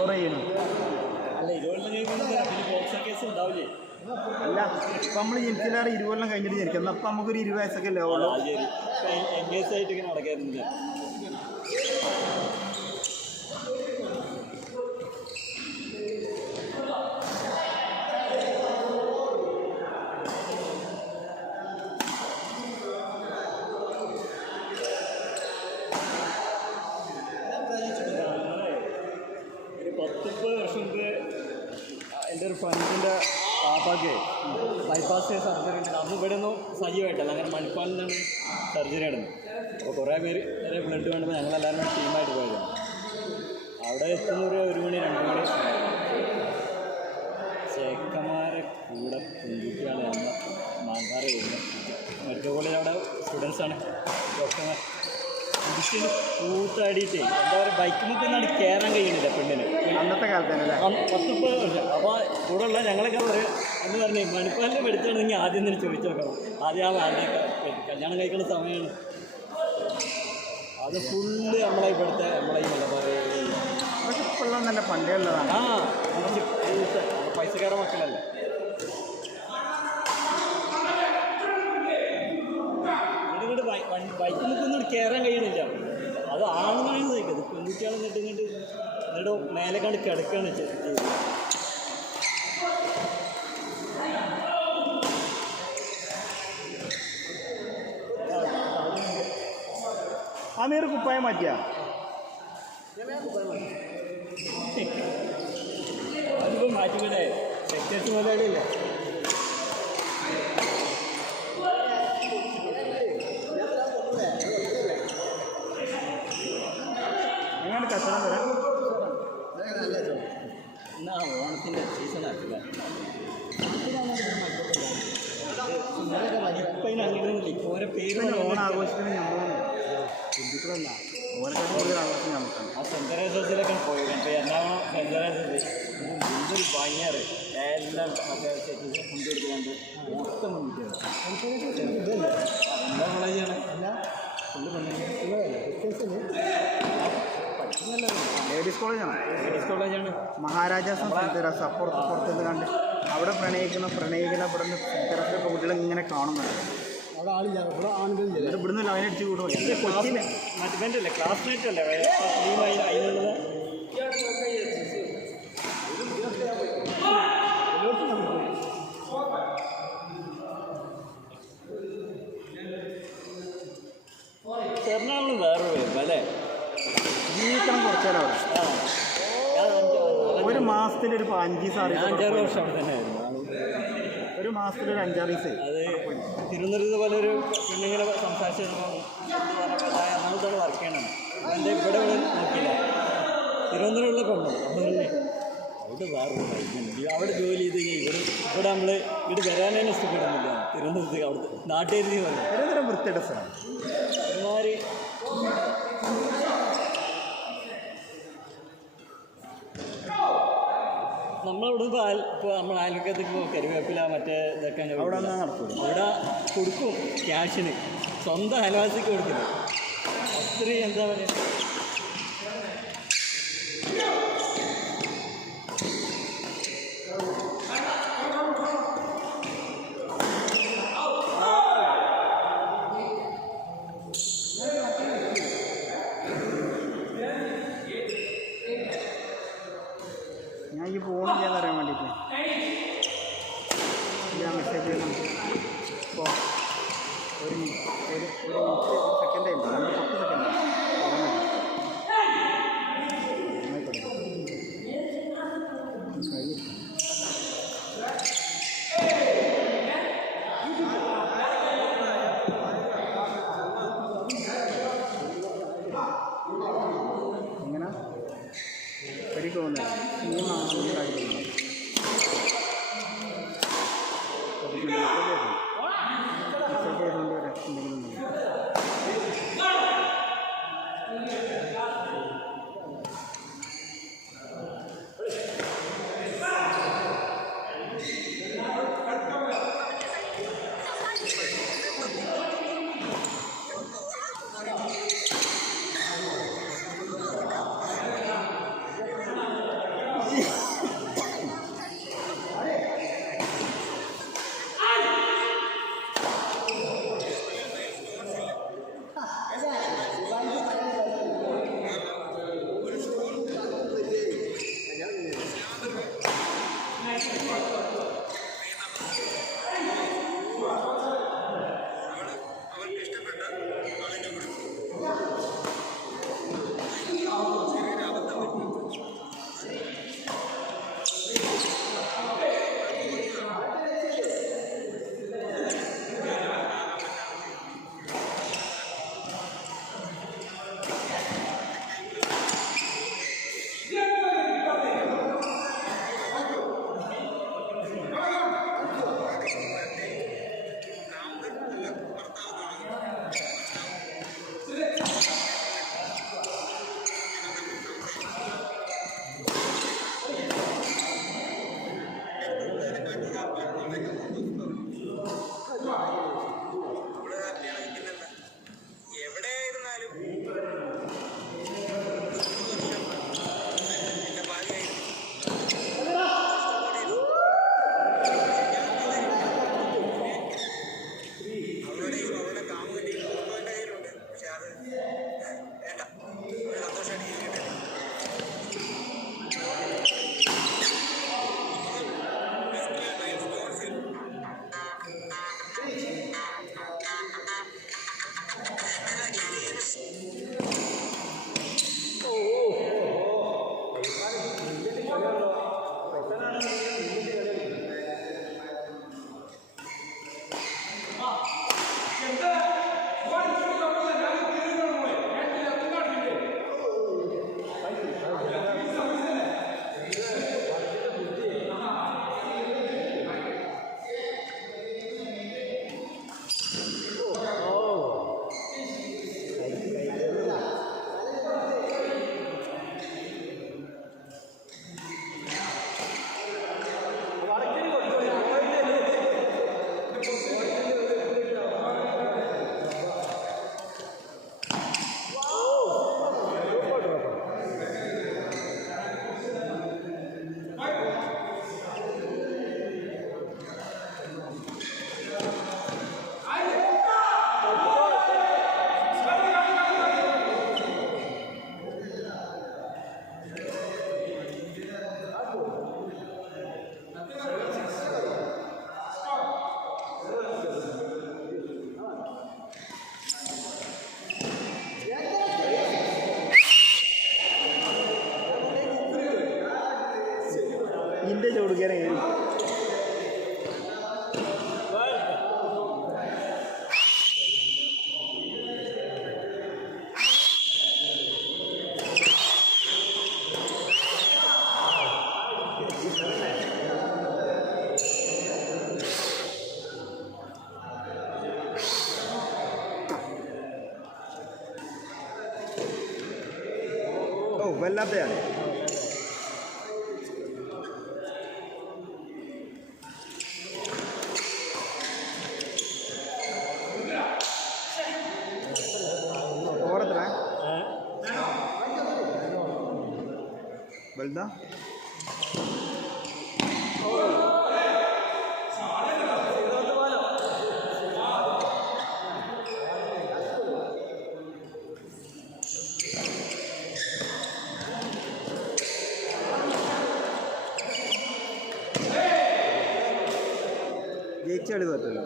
Explore ചെയ്യണം. അല്ല 20 box case ഉണ്ടാവില്ലേ? അല്ല ഇപ്പം നമ്മൾ ജനിച്ചില്ലാതെ 20 കൊല്ലം കഴിഞ്ഞിട്ട് ജനിക്കും. അപ്പം നമുക്കൊരു 20 വയസ്സൊക്കെ അല്ലേ ഉള്ളൂ. എൻഗേജ് ആയിട്ട് ഇങ്ങനെ നടക്കാറുണ്ട്. ഒരു 10-30 വർഷം മുമ്പ് എൻ്റെ ഒരു ഫ്രണ്ടിൻ്റെ പാപ്പാക്ക് ബൈപ്പാസ് സർജറി ഉണ്ട്. അന്ന് ഇവിടെ ഒന്നും സജീവമായിട്ടല്ല, അങ്ങനെ മണിപ്പാലിൽ നിന്നാണ് സർജറി നടന്നത്. അപ്പോൾ കുറേ പേര് ബ്ലഡ് വേണ്ടപ്പോൾ ഞങ്ങളെല്ലാവരും ടീമായിട്ട് പോയതാണ്. അവിടെ എത്തുന്നൊരു 1 മണി 2 മണി ചേക്കന്മാരെ കൂടെ പെൺകുട്ടികളെ നമ്മൾ മാന്താറ് വരുന്നത്. മെഡിക്കൽ കോളേജ് അവിടെ സ്റ്റുഡൻസാണ്, ഡോക്ടർമാർ ഇടിച്ചിട്ട് കൂട്ടാടിയിട്ട് എന്താ പറയുക, ബൈക്കിൽ നിന്നാണ് കയറാൻ കഴിയണില്ല പെണ്ണിന്. അന്നത്തെ കാലത്ത് 10-30 വർഷം. അപ്പോൾ കൂടെ ഉള്ള ഞങ്ങളൊക്കെ പറയും എന്ന് പറഞ്ഞേ മണിപ്പാലിൽ പഠിച്ചാണെങ്കിൽ ആദ്യം തന്നെ ചോദിച്ചു നോക്കണം. ആദ്യം ആ വേണ്ട കല്യാണം കഴിക്കുന്ന സമയമാണ്. അത് ഫുള്ള് നമ്മളെ ഇവിടുത്തെ നമ്മളെ ഈ മലബാറ് പക്ഷെ ഇപ്പോഴും നല്ല പണ്ടേ ഉള്ളതാണ്. കുറച്ച് പൈസക്കാര മക്കളല്ല. ഇങ്ങോട്ട് ബൈക്കിൽ നിൽക്കൊന്നും കയറാൻ കഴിയണില്ല. അത് ആണെന്നാണ് ചോദിക്കുന്നത്. പെൺകുട്ടികൾ എന്നിട്ട് മേലെ കണ്ട് കിടക്കുകയാണ് ചെയ്തത്. അമീർ കുപ്പായം മാറ്റിയാ അതിപ്പോൾ മാറ്റിക്കൂടെ? സെക്രട്ടറി മുതലാളിയില്ല. എങ്ങനെ കച്ചവടം തരാം? എന്നാ ഓണത്തിൻ്റെ സീസൺ ആക്കില്ല. ഇപ്പം അതിനങ്ങനെയൊന്നുമില്ല. ഇപ്പോൾ ഓരോ പേര് ഓണം ആഘോഷിക്കുന്നത് നമ്മളാണ്, ഹിന്ദുക്കളല്ല. ഓനൊക്കെ കൂടുതൽ ആഘോഷം നമുക്കാണ്. ആ സെൻറ്റ് തെരേസസിലൊക്കെ പോയി. ഇപ്പോൾ എറണാകുളം സെൻറ്റ് തെരേസസ് എന്തൊരു ഭയങ്കര എല്ലാം കൊണ്ടെടുത്തുകൊണ്ട് മൊത്തം ഇതല്ല എന്താ കോളേജാണ് ലേഡീസ് കോളേജാണ്. ലേഡീസ് കോളേജാണ്. മഹാരാജാസ് സെൻറ്റ് തെരേസ പുറത്തുനിന്ന് കണ്ട് അവിടെ പ്രണയിക്കുന്ന ഇവിടെ നിന്ന് സെൻറ്റ് തെരേസ കുട്ടികൾ ഇങ്ങനെ കാണുന്നുണ്ട്. അവിടെ ആളില്ല, ഇവിടെ ആളുകളില്ല. ഇവിടുന്ന് ലൈനടിച്ച് കൂടും. കൊച്ചിയിലെ മറ്റേ ക്ലാസ്മേറ്റ് അല്ലേ അതിനുള്ളത്. എറണാകുളം വേറൊരു വരുമ്പോൾ അല്ലേ? ജീവിക്കണം കുറച്ചേരം അവിടെ. ഒരു മാസത്തിലൊരു 5-6 വർഷം അവിടെ തന്നെ ആയിരുന്നു. ഒരു മാസത്തിലൊരു 5-6 ദിവസം. അത് തിരുവനന്തപുരത്ത് പോലെ ഒരു പെണ്ണിങ്ങനെ സംസാരിച്ചു എറണാകുളത്തോടെ വർക്ക് ചെയ്യണം. എൻ്റെ ഇവിടെ നോക്കിയില്ല. തിരുവനന്തപുരമുള്ള പെണ്ണു അവിടെ വേറൊരു വൈകുന്നുണ്ട്. അവിടെ ജോലി ചെയ്ത് ഇവിടെ നമ്മൾ ഇവിടെ വരാനേ ഇഷ്ടപ്പെടുന്നില്ല. തിരുവനന്തപുരത്തേക്ക് അവിടുത്തെ നാട്ടുകാരി പറഞ്ഞു തിരുവനന്തപുരം വൃത്തിയുടെ സ്ഥലം. ഒരുമാതിരി നമ്മളിവിടെ ഇപ്പോൾ നമ്മൾ അയൽക്കത്തേക്ക് ഇപ്പോൾ കരുവേപ്പില മറ്റേ ഇതൊക്കെ അവിടെ നടക്കും. അവിടെ കൊടുക്കും ക്യാഷിന്, സ്വന്തം അയൽവാസിക്ക് കൊടുക്കില്ല. അത്രയും എന്താ പറയുക, ഞാൻ ഈ ഫോണില്ലാന്ന് അറിയാൻ വേണ്ടിയിട്ട് ഞാൻ മെസ്സേജ് ചെയ്യണം. ഇപ്പോൾ ഒരു സെക്കൻഡേ ഇല്ല, 10 സെക്കൻഡ് എങ്ങനെ ശരിക്ക് പോകുന്നത് ഈ മാസം ഇതിൻ്റെ ചുടുകയറി ഓ വല്ലാത്തയാണ്. ഓരത്ര വലുതാ ജയിച്ചാടി പറ്റല്ലോ.